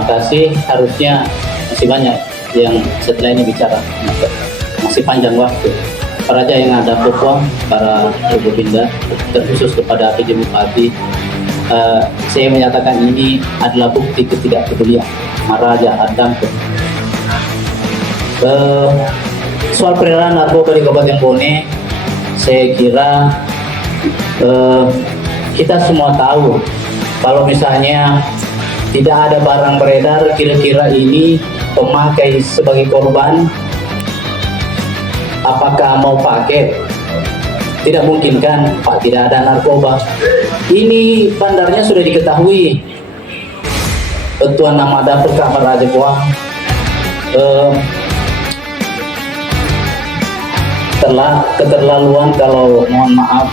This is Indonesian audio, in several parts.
terima kasih. Harusnya masih banyak yang setelah ini bicara, masih panjang waktu. Para yang ada Papua, para ibu pindah, terkhusus kepada PJ Bupati, saya menyatakan ini adalah bukti ketidakpedulian Maraja Adangke. Soal peredaran narkoba di Kabupaten Bone, saya kira kita semua tahu kalau misalnya tidak ada barang beredar, kira-kira ini pemakai sebagai korban apakah mau pakai? Tidak mungkin kan, Pak, tidak ada narkoba. Ini bandarnya sudah diketahui. Tuan nama dapur Kamar Raja Buang telah keterlaluan, kalau mohon maaf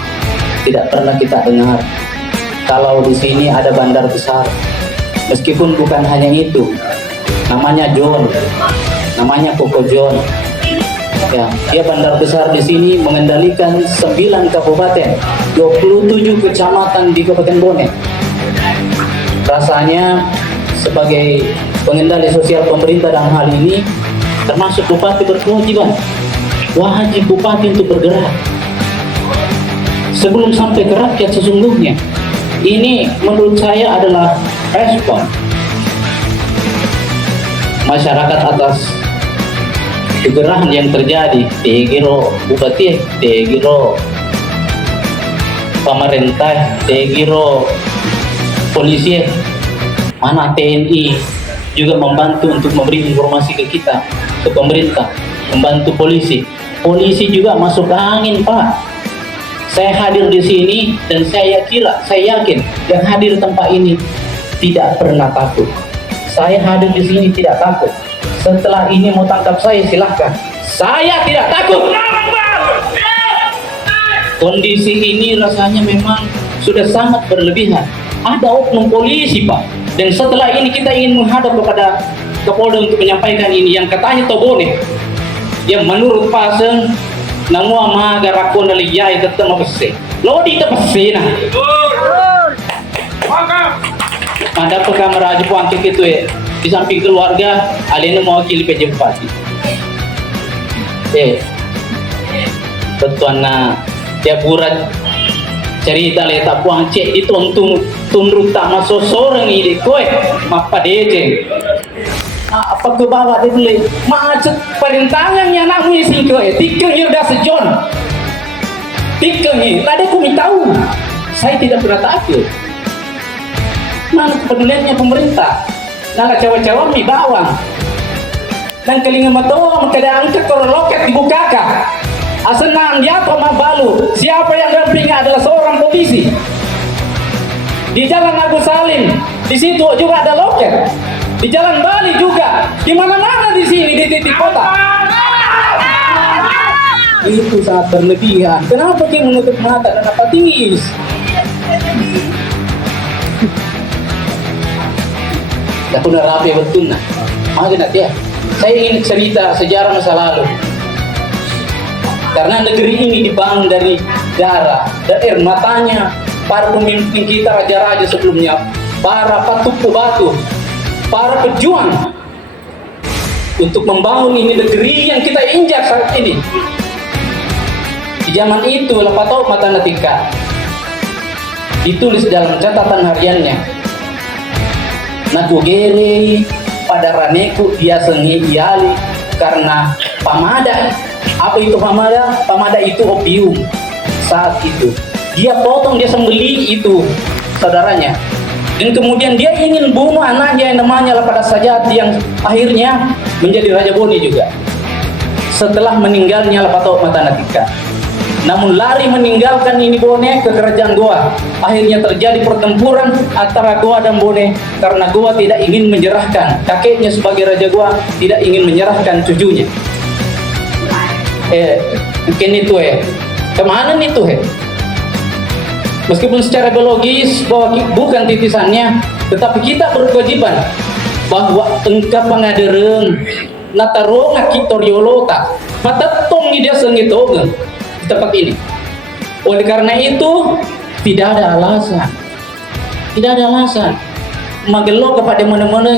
tidak pernah kita dengar kalau di sini ada bandar besar. Meskipun bukan hanya itu, namanya John, namanya Koko John. Ya, dia bandar besar di sini mengendalikan 9 kabupaten, 27 kecamatan di Kabupaten Bone. Rasanya sebagai pengendali sosial pemerintah dalam hal ini, termasuk bupati berkewajiban, wajib bupati untuk bergerak sebelum sampai ke rakyat sesungguhnya. Ini menurut saya adalah respon masyarakat atas kegerahan yang terjadi. Tegiro bupati, tegiro pemerintah, tegiro polisi, mana TNI juga membantu untuk memberi informasi ke kita, ke pemerintah, membantu polisi. Polisi juga masuk angin, Pak. Saya hadir di sini dan saya yakin yang hadir di tempat ini tidak pernah takut. Saya hadir di sini tidak takut. Setelah ini mau tangkap saya, silahkan. Saya tidak takut. Kondisi ini rasanya memang sudah sangat berlebihan. Ada oknum polisi, Pak. Dan setelah ini kita ingin menghadap kepada Kapolda untuk menyampaikan ini yang katanya Tobone, yang menurut Paseng namua maga rakona liyai tetap mabese lo di tepese nah ada Kamar Raja Buang itu ya, di samping keluarga alena mewakili PJ Bupati betuan na dia burat cerita letak Buang cek ditontung tunduk tak masuk sorang ini kowe mapa dejeng apa ke bawah dia boleh macet perintangannya nak mui singko tikeng ya udah sejon tikeng ni tadi aku tahu saya tidak pernah takut. Mana kepeduliannya pemerintah nala cawa-cawa mi bawang dan kelinga matoa makada angkat kalau loket dibukakan asenang dia sama balu siapa yang dampingnya adalah seorang polisi di Jalan Agus Salim, di situ juga ada loket. Di Jalan Bali juga, di mana-mana di sini di titik kota. Itu sangat berlebihan. Kenapa dia menutup mata dan apatis? Aku udah rapi betul nah. Maafin ya. Saya ingin cerita sejarah masa lalu. Karena negeri ini dibangun dari darah dan air matanya para pemimpin kita, raja-raja sebelumnya, para patuku batu, para pejuang untuk membangun ini negeri yang kita injak saat ini. Di zaman itu lapatau matematika ditulis dalam catatan hariannya. Naku gere pada raneku dia sengi iali karena pamada. Apa itu pamada? Pamada itu opium. Saat itu dia potong, dia sembeli itu saudaranya. Dan kemudian dia ingin bunuh anaknya yang namanya Lapada Sajati yang akhirnya menjadi Raja Bone juga. Setelah meninggalnya Lapatau Matanatika. Namun lari meninggalkan ini Bone ke kerajaan Goa. Akhirnya terjadi pertempuran antara Goa dan Bone karena Goa tidak ingin menyerahkan kakeknya sebagai Raja Goa, tidak ingin menyerahkan cucunya. Mungkin itu kemana nih tuh Meskipun secara biologis bahwa bukan titisannya, tetapi kita berkewajiban bahwa engkau pengadereng nataro ngakitoriolota patatong ni dia sengitogen di tempat ini. Oleh karena itu tidak ada alasan magelo kepada mana-mana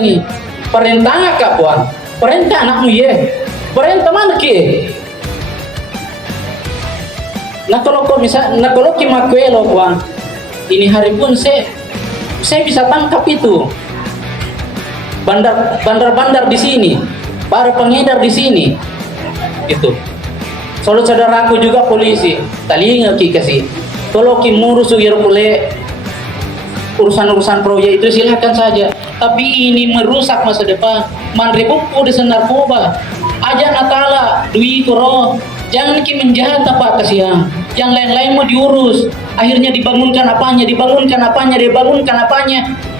perintah kak buang perintah anakmu ye perintah mana ki nah kalau kau misal nah kalau kimakuelo buang ini hari pun saya bisa tangkap itu bandar di sini para pengedar di sini itu saudaraku juga polisi talinga ki kasih kalau ki ngurus boleh urusan proyek itu silahkan saja tapi ini merusak masa depan manribuku di narkoba aja natala dui koro jangan ki menjahat apa kasihan yang lain-lain mau diurus akhirnya dibangunkan apanya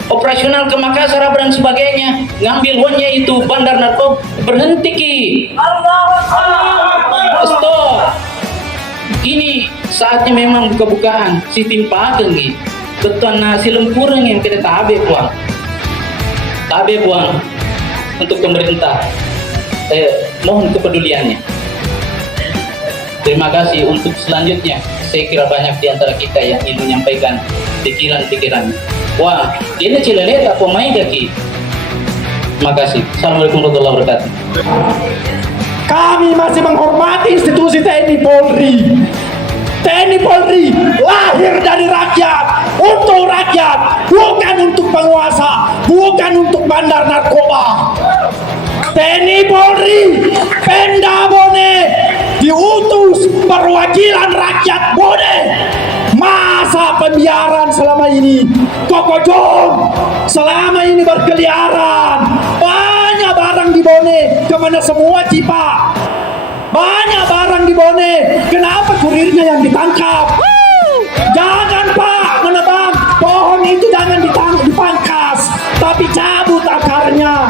operasional ke Makassar dan sebagainya ngambil uangnya itu bandar narkoba berhenti ki stop ini saatnya memang kebukaan si timpakan nih betul nasi lempurang yang kita tabe buang untuk pemerintah mohon kepeduliannya. Terima kasih untuk selanjutnya saya kira banyak di antara kita yang ingin menyampaikan pikiran-pikiran wah ini cilaleta pemain kaki. Terima kasih. Assalamualaikum warahmatullahi wabarakatuh. Kami masih menghormati institusi TNI Polri. TNI Polri lahir dari rakyat, untuk rakyat, bukan untuk penguasa, bukan untuk bandar narkoba. TNI Polri, Pemda Bone, diutus perwakilan rakyat Bone. Masa pembiaran selama ini, Kokojong selama ini berkeliaran, banyak barang di Bone, kemana semua Cipa? Banyak barang di Bone, kenapa kurirnya yang ditangkap? Jangan Pak menebang pohon itu, jangan dipangkas, tapi cabut akarnya.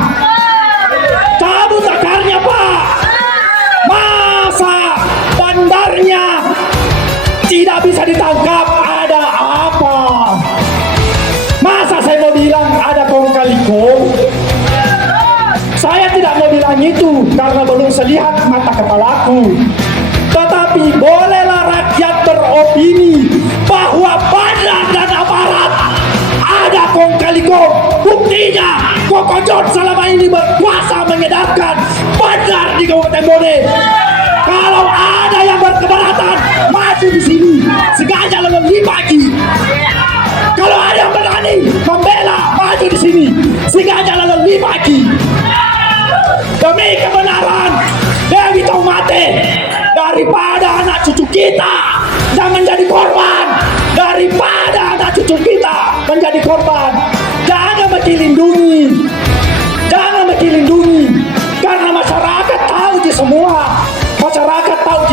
Cabut akarnya Pak. Masa bandarnya tidak bisa ditangkap, ada apa? Masa saya mau bilang ada kong kali kong? Saya tidak mau bilang itu karena belum selihat mata kepalaku. Tetapi bolehlah rakyat beropini bahwa bandar dan aparat ada kong kali kong. Buktinya Kokojong selama ini berkuasa mengedarkan bandar di Kabupaten Bone. Kalau ada yang berkeberatan maju di sini, sengaja lebih pagi. Kalau ada yang berani membela maju di sini, sengaja lebih pagi. Demi kebenaran Dewi Taumate, daripada anak cucu kita jangan menjadi korban, daripada anak cucu kita menjadi korban, jangan dilindungi, karena masyarakat tahu di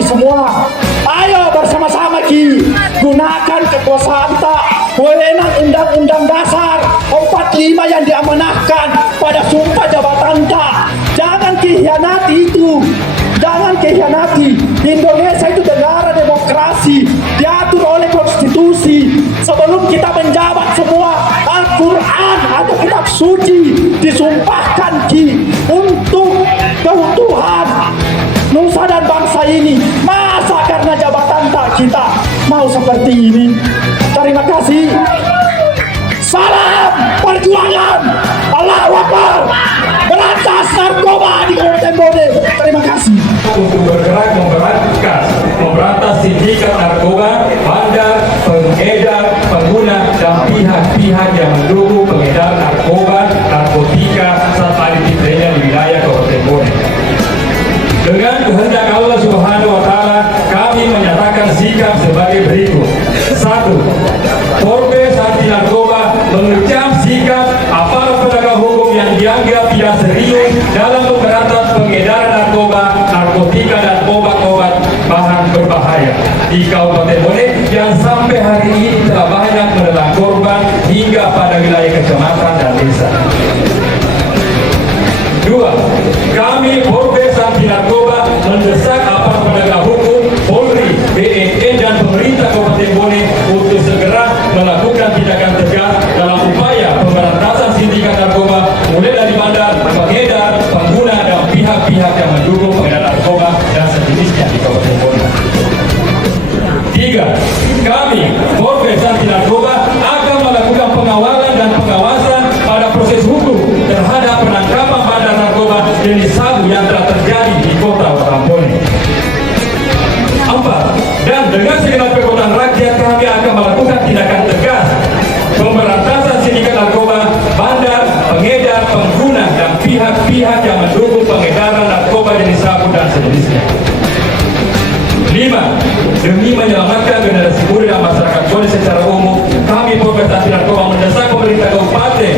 semua, Ayo bersama-sama Ki, gunakan kekuasaan tak wewenang Undang-Undang Dasar 45 yang diamanahkan pada sumpah jabatan tak. Jangan khianati itu, jangan khianati. Indonesia itu negara demokrasi, diatur oleh konstitusi. Sebelum kita menjabat semua, Al-Quran atau kitab suci disumpahkan Ki untuk keutuhan nusa dan bangsa ini. Masa karena jabatan tak kita mau seperti ini? Terima kasih. Salam perjuangan. Allahu Akbar. Berantas narkoba di Kabupaten Bone. Terima kasih. Untuk bergerak memberantas sindikat narkoba, bandar, pengedar, pengguna, dan pihak-pihak yang mendukung pengedar narkoba, narkotika, serta adiktifnya di wilayah Kabupaten Bone. Dengan kehendak Allah Subhanahu wa Ta'ala, kami menyatakan sikap sebagai berikut. 1. Polres anti narkoba mengecam sikap aparat penegak hukum yang dianggap tidak serius dalam memberantas pengedaran narkoba, narkotika, dan obat-obat bahan berbahaya di Kabupaten Bone yang sampai hari ini telah banyak menelan korban hingga pada wilayah kecamatan dan desa. 2. Kami Polres anti narkoba mendesak aparat penegak hukum, Polri, BNN, dan pemerintah Kabupaten Bone untuk segera melakukan tindakan tegas dalam upaya pemberantasan sindikat narkoba, mulai dari bandar, pengedar, pengguna, dan pihak-pihak yang mendukung pengedar narkoba dan sejenisnya di Kabupaten Bone. 3. Kami Polres anti narkoba akan melakukan pengawalan dan pengawasan pihak yang mendukung pengedaran narkoba jenis sabu dan sejenisnya. 5. Demi menyelamatkan generasi muda dan masyarakat Bone secara umum, kami Polres Anti Narkoba mendesak pemerintah kabupaten,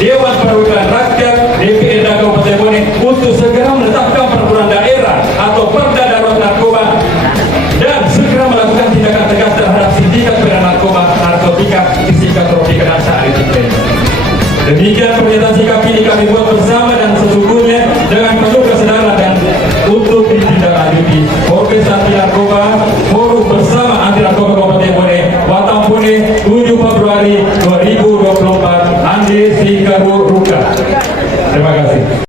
Dewan Perwakilan Rakyat, DPRD Kabupaten Bone untuk segera menetapkan peraturan daerah atau Perda Darurat Narkoba dan segera melakukan tindakan tegas terhadap sindikat pengedar narkoba, narkotika, psikotropika dan sarinifik. Demikian pernyataan sikap ini kami buat bersama dan sesungguhnya dengan penuh kesadaran dan untuk ditindaklanjuti. Polres Anti Narkoba, Forum Bersama Anti Narkoba